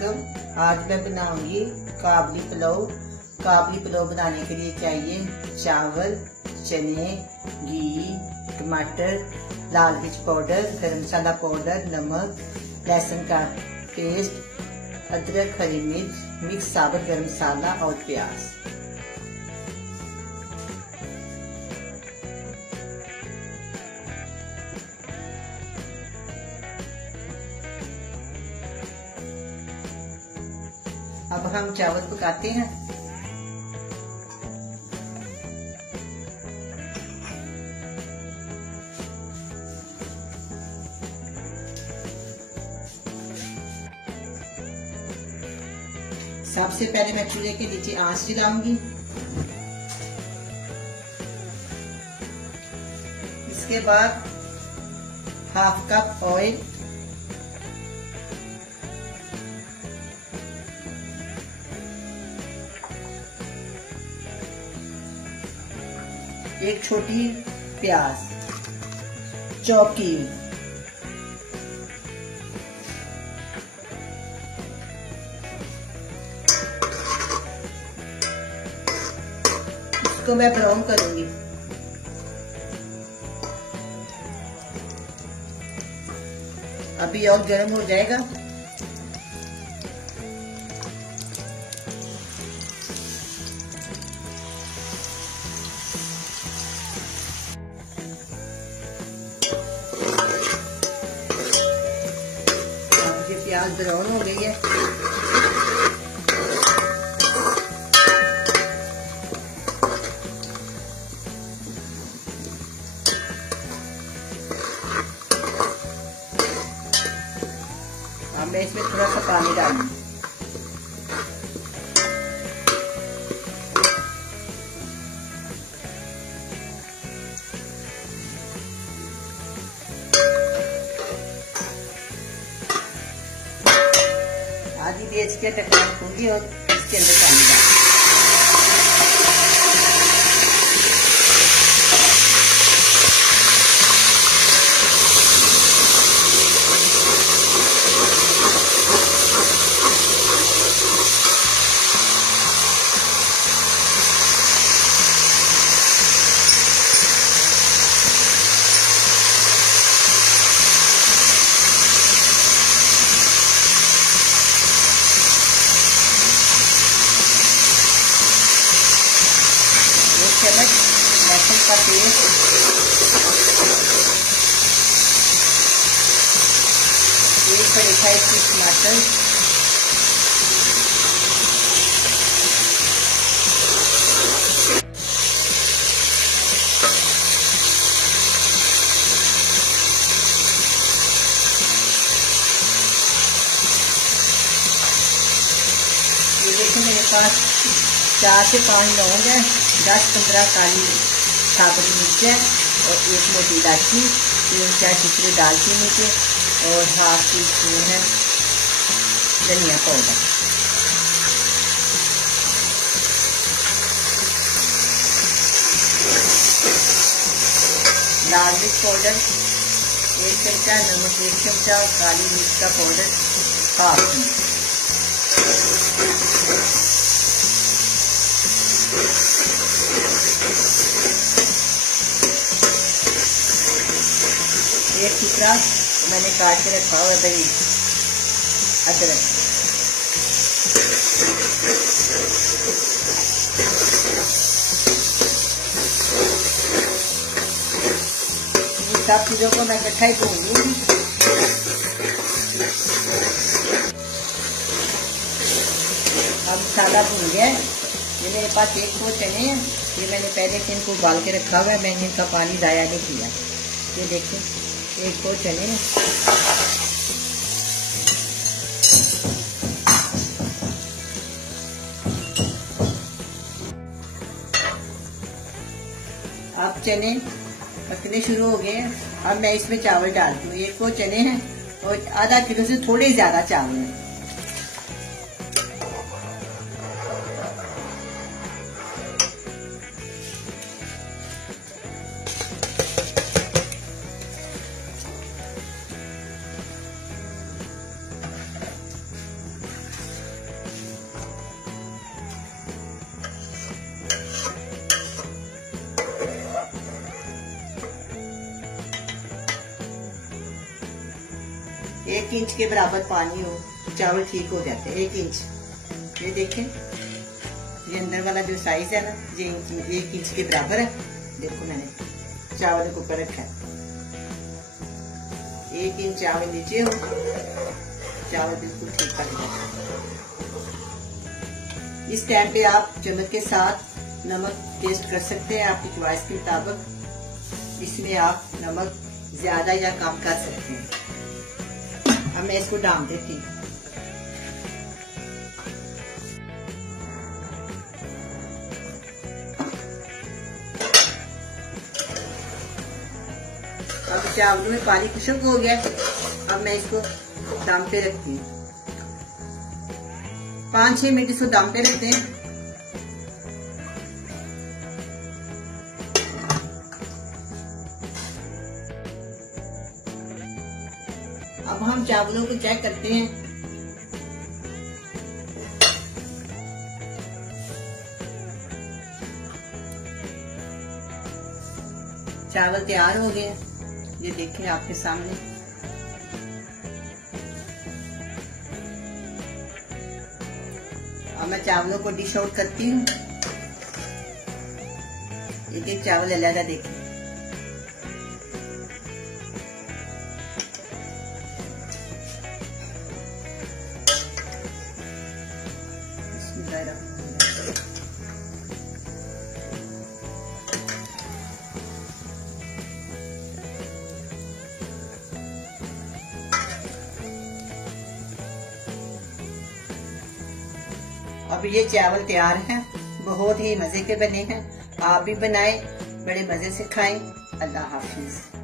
वालेकुम। आज मैं बनाऊंगी काबली पुलाव। काबली पुलाव बनाने के लिए चाहिए चावल, चने, घी, टमाटर, लाल मिर्च पाउडर, गरम मसाला पाउडर, नमक, लहसुन का पेस्ट, अदरक, हरी मिर्च, मिक्स साबुत गरम मसाला और प्याज। अब हम चावल पकाते हैं। सबसे पहले मैं चूल्हे के नीचे आंच जलाऊंगी। इसके बाद हाफ कप ऑयल, एक छोटी प्याज चॉप की, इसको मैं ब्राउन करूंगी। अभी और गर्म हो जाएगा। प्याज ब्राउन हो गई है। अब मैं इसमें थोड़ा सा पानी डालूंगी। आधी बेच के ढक्कन खोली और इसके अंदर पानी डाल। चम्मच लहसुन का पेस्ट, एक बड़े साइज की टमाटर, ये देखो मेरे पास 4 से 5 लौंग है, 10-15 काली साबुत मिर्च है और एक मोटी इलायची, 3-4 टुकड़े दालचीनी के और हाफ टी स्पून है धनिया पाउडर। लाल मिर्च पाउडर 1 चमचा, नमक 1 चमचा और काली मिर्च का पाउडर हाफ चमचा। एक टुकड़ा मैंने काट के रखा हुआ दही अदरक, इन सब चीजों को मैं इकट्ठा ही भूनूंगी। अब मसाला भून गया। ये मेरे पास 1 किलो चने हैं, ये मैंने पहले से इनको उबाल के रखा हुआ है, मैंने इनका पानी जाया नहीं किया। ये देखिए 1 किलो चने हैं। अब चने पकने शुरू हो गए हैं। अब मैं इसमें चावल डालती हूँ। 1 किलो चने हैं और आधा किलो से थोड़े ज्यादा चावल हैं। 1 इंच के बराबर पानी हो चावल ठीक हो जाते हैं। 1 इंच, ये देखें, ये अंदर वाला जो साइज है ना, ये 1 इंच के बराबर है। देखो मैंने चावल को ऊपर रखा है, 1 इंच चावल नीचे हो, चावल बिल्कुल ठीक पक जाता है। इस टाइम पे आप चम्मच के साथ नमक टेस्ट कर सकते हैं आपकी च्वाइस के मुताबिक। इसमें आप नमक ज्यादा या कम कर सकते हैं। अब मैं इसको डाल देती हूँ। अब चावलों में पानी खुश्क हो गया। अब मैं इसको दम पे रखती हूँ। 5-6 मिनट इसको दम पे रखते हैं। अब हम चावलों को चेक करते हैं। चावल तैयार हो गए, ये देखें आपके सामने। अब मैं चावलों को डिश आउट करती हूँ। एक चावल अलग देखें। अब ये चावल तैयार हैं, बहुत ही मजे के बने हैं। आप भी बनाएं, बड़े मजे से खाएं। अल्लाह हाफिज।